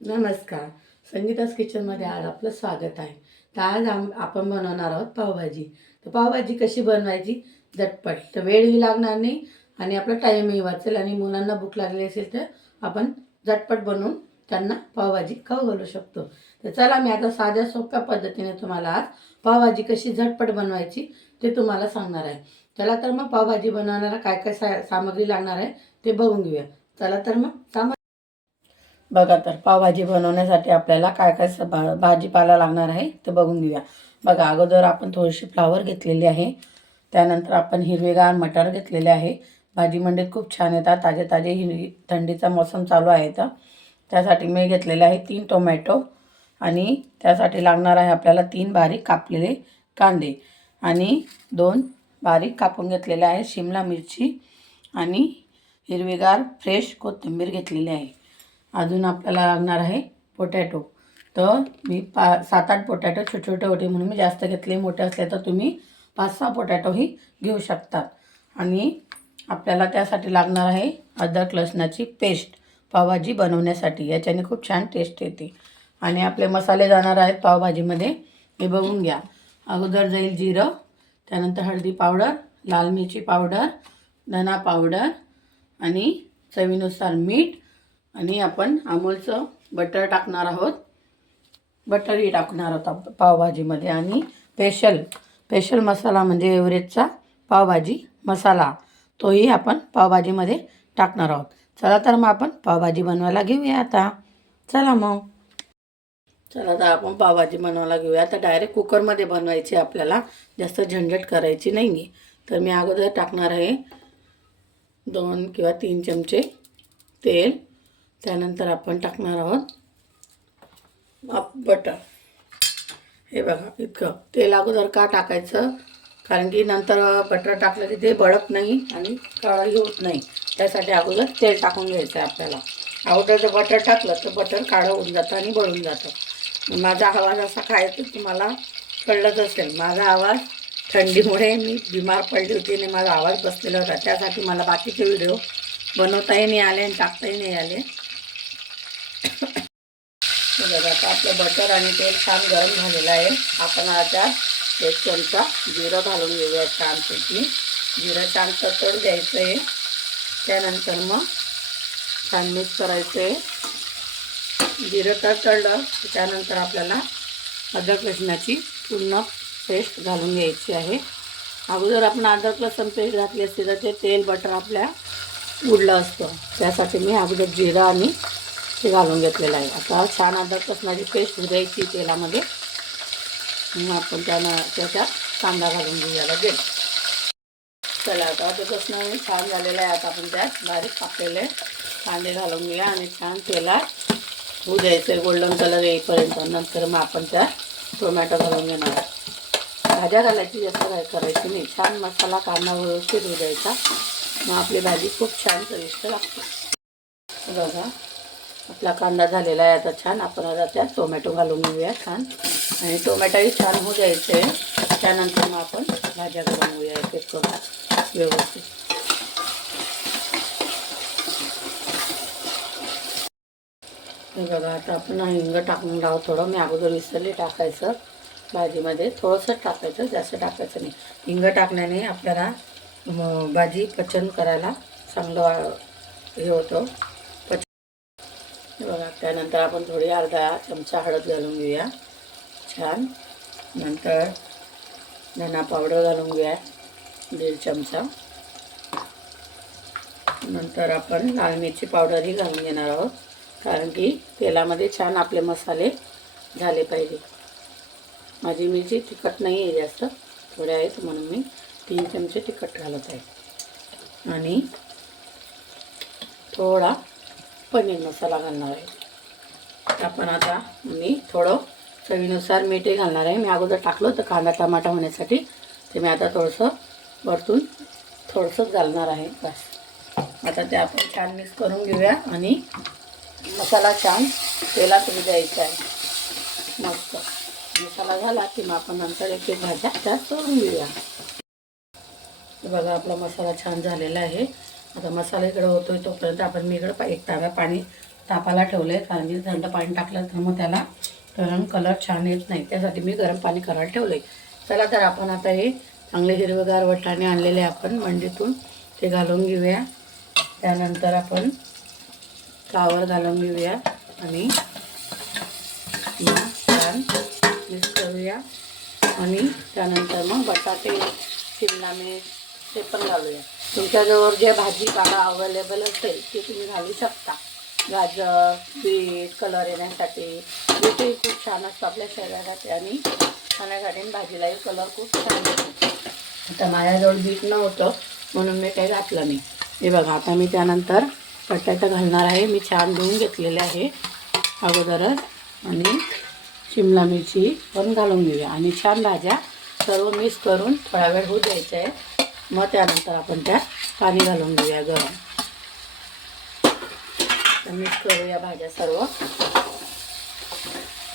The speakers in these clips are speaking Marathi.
नमस्कार. संगीता's किचनमध्ये आज आपलं स्वागत आहे. तर आज आपण बनवणार आहोत पावभाजी. तर पावभाजी कशी बनवायची झटपट, तर वेळही लागणार नाही आणि आपला टाईमही वाचेल आणि मुलांना भूक लागली असेल तर आपण झटपट बनवून त्यांना पावभाजी खाऊ घालू शकतो. तर चला मी आता साध्या सोप्या पद्धतीने तुम्हाला आज पावभाजी कशी झटपट बनवायची ते तुम्हाला सांगणार आहे. चला तर मग पावभाजी बनवण्याला काय काय सामग्री लागणार आहे ते बघून घेऊया. चला तर मग बघा, तर पावभाजी बनवण्यासाठी आपल्याला काय काय भाजीपाला लागणार आहे ते बघून घेऊया. बघा, अगोदर आपण थोडीशी फ्लावर घेतलेली आहे. त्यानंतर आपण हिरवेगार मटार घेतलेले आहे. भाजी मंडईत खूप छान येतात, ताजे ताजे. थंडीचा मोसम चालू आहे तर त्यासाठी मी घेतलेले आहे 3 टोमॅटो आणि त्यासाठी लागणार आहे आपल्याला 3 बारीक कापलेले कांदे आणि 2 बारीक कापून घेतलेले आहे शिमला मिरची आणि हिरवेगार फ्रेश कोथिंबीर घेतलेली आहे. अजून आपल्याला लागणार आहे पोटॅटो. तर मी 7-8 पोटॅटो छोटे छोटे होते म्हणून मी जास्त घेतले. मोठे असले तर तुम्ही 5-6 पोटॅटोही घेऊ शकतात. आणि आपल्याला त्यासाठी लागणार आहे अद्रक लसणाची पेस्ट पावभाजी बनवण्यासाठी. याच्याने खूप छान टेस्ट येते. आणि आपले मसाले जाणार आहेत पावभाजीमध्ये, हे बघून घ्या. अगोदर जाईल जिरं, त्यानंतर हळदी पावडर, लाल मिरची पावडर, धना पावडर आणि चवीनुसार मीठ आणि आपण अमूलचं बटर टाकणार आहोत. बटरही टाकणार आहोत पावभाजीमध्ये. आणि स्पेशल मसाला म्हणजे एव्हरेजचा पावभाजी मसाला, तोही आपण पावभाजीमध्ये टाकणार आहोत. चला तर मग आपण पावभाजी बनवायला घेऊया आता. चला तर आपण पावभाजी बनवायला घेऊया. तर डायरेक्ट कुकरमध्ये बनवायची आपल्याला, जास्त झंझट करायची नाही आहे. तर मी अगोदर टाकणार आहे 2 किंवा 3 चमचे तेल. त्यानंतर आपण टाकणार आहोत बटर. हे बघा, इतकं तेल अगोदर का टाकायचं, कारण की नंतर बटर टाकलं की ते बळत नाही आणि काळाही होत नाही. त्यासाठी अगोदर तेल टाकून घ्यायचं आहे आपल्याला. अगोदर जर बटर टाकलं तर बटर काळं होऊन जातं आणि बळून जातं. माझा आवाज असा खायचं तुम्हाला कळलंच असेल. माझा आवाज थंडीमुळे मी बिमार पडली होती आणि माझा आवाज बसलेला होता. त्यासाठी मला बाकीचे व्हिडिओ बनवताही नाही आले आणि टाकताही नाही आले. बघा, आता आपलं बटर आणि तेल छान गरम झालेलं आहे. आपण आता 1 चमचा जिरं घालून घेऊया छानपैकी. जिरं छान तडतड द्यायचं आहे. त्यानंतर मग छान मिक्स करायचं आहे. जिरं तडतडलं त्यानंतर आपल्याला अद्रक लसणाची पूर्ण पेस्ट घालून घ्यायची आहे. अगोदर आपण अद्रक लसूण पेस्ट घातली असते तर ते तेल बटर आपल्या उडलं असतं. त्यासाठी मी अगोदर जिरं आणि ते घालून घेतलेलं आहे. आता छान अद्रक लसणाची पेस्ट द्यायची तेलामध्ये. मग आपण त्याच्यात कांदा घालून घेऊया लगेच. चला, आता अद्रक लसण छान झालेलं आहे. आता आपण त्यात बारीक कापलेले कांदे घालून घेऊया आणि छान तेलात होऊ द्यायचं गोल्डन कलर येईपर्यंत. नंतर मग आपण त्यात टोमॅटो घालून घेणार. भाज्या घालायची जास्त काय करायची नाही. छान मसाला कांदा व्यवस्थित होऊ द्यायचा. मग आपली भाजी खूप छान चविष्ट लागते. बघा, आपला कांदा झालेला आहे. आता छान आपण आता त्यात टोमॅटो घालून घेऊया छान. आणि टोमॅटोही छान होऊ द्यायचे. त्यानंतर मग आपण भाज्या घालून घेऊया एक करून व्यवस्थित. हे बघा, आता आपण हिंग टाकून राहू थोडं. मी अगोदर विसरले टाकायचं. भाजीमध्ये थोडंसं टाकायचं, जास्त टाकायचं नाही. हिंग टाकण्याने आपल्याला भाजी पचन करायला चांगलं हे होतं. बघा, त्यानंतर आपण थोडी अर्धा चमचा हळद घालून घेऊया छान. नंतर धना पावडर घालून घेऊया 1.5 चमचा. नंतर आपण लाल मिरची पावडरही घालून घेणार आहोत, कारण की तेलामध्ये छान आपले मसाले झाले पाहिजे. माझी मिरची तिखट नाही आहे जास्त, थोडे आहेत म्हणून मी 3 चमचे तिखट घालत आहे. आणि थोडा पनीर मसाला घालणार आहे आपण. आता मी थोडं चवीनुसार मीठही घालणार आहे. मी अगोदर टाकलं होतं कांदा टमाटा होण्यासाठी, ते मी आता थोडंसं वरतून थोडंसंच घालणार आहे बस. आता ते आपण छान मिक्स करून घेऊया आणि मसाला छान तेलात होऊ द्यायचा आहे. मस्त मसाला झाला की मग आपण नंतर एक एक भाज्या त्यात सोडून घेऊया. बघा, आपला मसाला छान झालेला आहे. आता मसाला इकडं होतोय तोपर्यंत आपण मी इकडं 1 तांब्या पाणी तापाला ठेवलं आहे, कारण की थंड पाणी टाकलं तर मग त्याला गरम कलर छान येत नाही, त्यासाठी मी गरम पाणी करायला ठेवलं आहे. चला तर आपण आता हे चांगले हिरवेगार वाटाणे आणलेले आपण मंडीतून ते घालून घेऊया. त्यानंतर आपण फ्लावर घालून घेऊया आणि छान मिक्स करूया. आणि त्यानंतर मग बटाटे, शिमला मिर्च ते पण घालूया. तुमच्याजवळ जे भाजीपाला अवेलेबल असेल ते तुम्ही घालू शकता. गाजर, बीट कलर येण्यासाठी, बीटही खूप छान असतं आपल्या शरीरासाठी आणि खाण्यासाठी, भाजीलाही कलर खूप छान येतो. आता माझ्याजवळ बीट नव्हतं म्हणून मी काही घातलं नाही. हे बघा, आता मी त्यानंतर बटाटा घालणार आहे. मी छान धुवून घेतलेले आहे अगोदरच. आणि शिमला मिरची पण घालून घेऊया आणि छान भाज्या सर्व मिक्स करून थोडा वेळ होऊ द्यायचं आहे. मग त्यानंतर आपण त्यात पाणी घालून घेऊया गरम. मिक्स करूया भाज्या सर्व.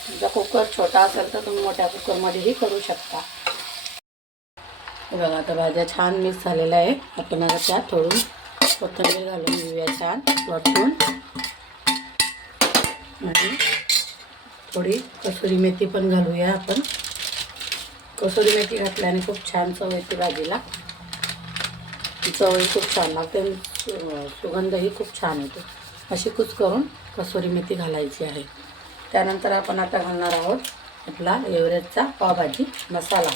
तुमचा कुकर छोटा असेल तर तुम्ही मोठ्या कुकरमध्येही करू शकता. हे बघा, आता भाज्या छान मिक्स झालेल्या आहे. आपण आता त्यात थोडून कोथिंबीर घालून घेऊया छान वरतून. आणि थोडी कसुरी मेथी पण घालूया आपण. कसुरी मेथी घातल्याने खूप छान चव येते भाजीला. चवही खूप छान लागते, सुगंधही खूप छान येतो. अशी कुच करून कसुरी मेथी घालायची आहे. त्यानंतर आपण आता घालणार आहोत आपला एव्हरेस्टचा पावभाजी मसाला.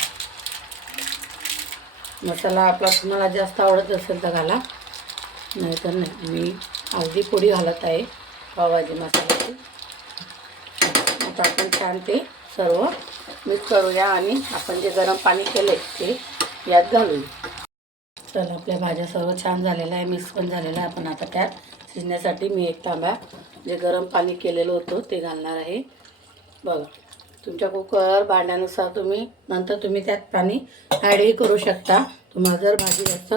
मसाला आपला तुम्हाला जास्त आवडत असेल तर घाला, नाही तर नाही. मी अर्धी पोडी घालत आहे पावभाजी मसाल्याची. आता आपण छान ते सर्व मिक्स करूया आणि आपण जे गरम पाणी केले ते यात घालूया. तर आपल्या भाज्या सर्व छान झालेल्या आहे, मिक्स पण झालेला आहे. आपण आता त्यात शिजण्यासाठी मी एक तांब्या जे गरम पाणी केलेलं होतं ते घालणार आहे. बघा, तुमच्या कुकर भांड्यानुसार तुम्ही त्यात पाणी ॲडही करू शकता, तुम्हाला जर भाजी जास्त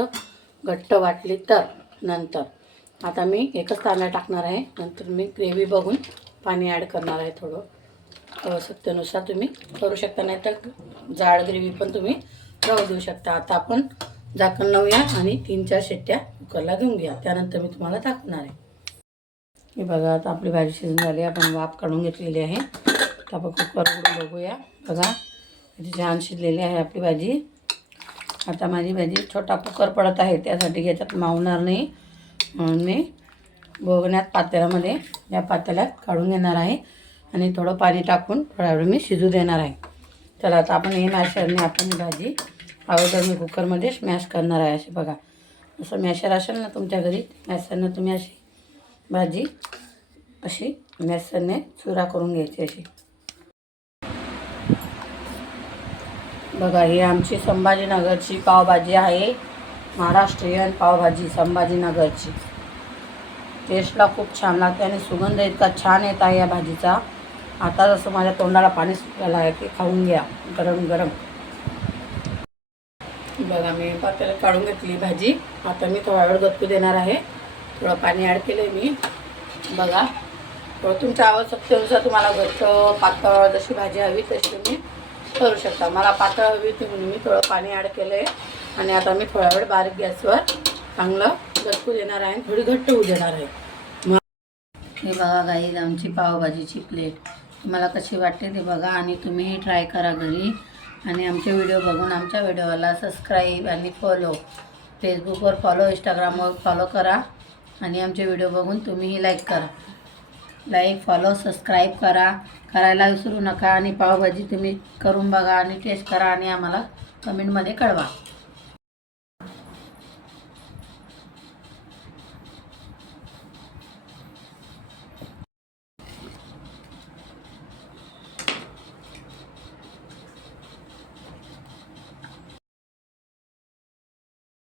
घट्ट वाटली तर. नंतर आता मी एकच तांब्या टाकणार आहे. नंतर मी ग्रेव्ही बघून पाणी ॲड करणार आहे. थोडं आवश्यकतेनुसार तुम्ही करू शकता, नाही तर जाड ग्रेव्ही पण तुम्ही राहू देऊ शकता. आता आपण झाकण लावूया आणि 3-4 शिट्ट्या कुकरला घेऊन घ्या. त्यानंतर मी तुम्हाला दाखवणार आहे. हे बघा, आता आपली भाजी शिजून झाली. आपण वाफ काढून घेतलेली आहे. तर आपण कुकर उघडून बघूया. बघा, किती छान शिजलेली आहे आपली भाजी. आता माझी भाजी छोटा कुकर पडत आहे, त्यासाठी याच्यात मावणार नाही म्हणून मी बघण्यात पातेल्यामध्ये या पातेल्यात काढून घेणार आहे आणि थोडं पाणी टाकून थोडा वेळ मी शिजू देणार आहे. चला, आता आपण हे मॅशरने आपण ही भाजी अगोदर मी कुकरमध्ये स्मॅश करणार आहे. अशी बघा, असं मॅशर असेल ना तुमच्या घरी, मॅशरनं तुम्ही अशी भाजी अशी मॅशरने चुरा करून घ्यायची अशी. बघा, ही आमची संभाजीनगरची पावभाजी आहे. महाराष्ट्रीयन पावभाजी संभाजीनगरची. टेस्टला खूप छान लागते आणि सुगंध इतका छान येत आहे या भाजीचा. आता जसं माझ्या तोंडाला पाणी सुटलेलं आहे की खाऊन घ्या गरम गरम. बघा, मी पातेल्यात काढून घेतली भाजी. आता मी थोडा वेळ गचकू देणार आहे. थोडं पाणी ॲड केलं आहे मी. बघा, थोडं तुमच्या आवश्यकतेनुसार तुम्हाला घट्ट पातळ जशी भाजी हवी तशी तुम्ही करू शकता. मला पातळ हवी होती म्हणून मी थोडं पाणी ॲड केलं आहे. आणि आता मी थोडा वेळ बारीक गॅसवर चांगलं गचकू देणार आहे, थोडी घट्ट होऊ देणार आहे. हे बघा गाईज, आमची पावभाजीची प्लेट. तुम्हाला कशी वाटते ते बघा आणि तुम्हीही ट्राय करा घरी. आणि आमचे व्हिडिओ बघून आमच्या व्हिडिओला सबस्क्राईब आणि फॉलो, फेसबुकवर फॉलो, इंस्टाग्रामवर फॉलो करा. आणि आमचे व्हिडिओ बघून तुम्हीही लाईक करा. लाईक, फॉलो, सबस्क्राईब करायला विसरू नका. आणि पावभाजी तुम्ही करून बघा आणि टेस्ट करा आणि आम्हाला कमेंटमध्ये कळवा.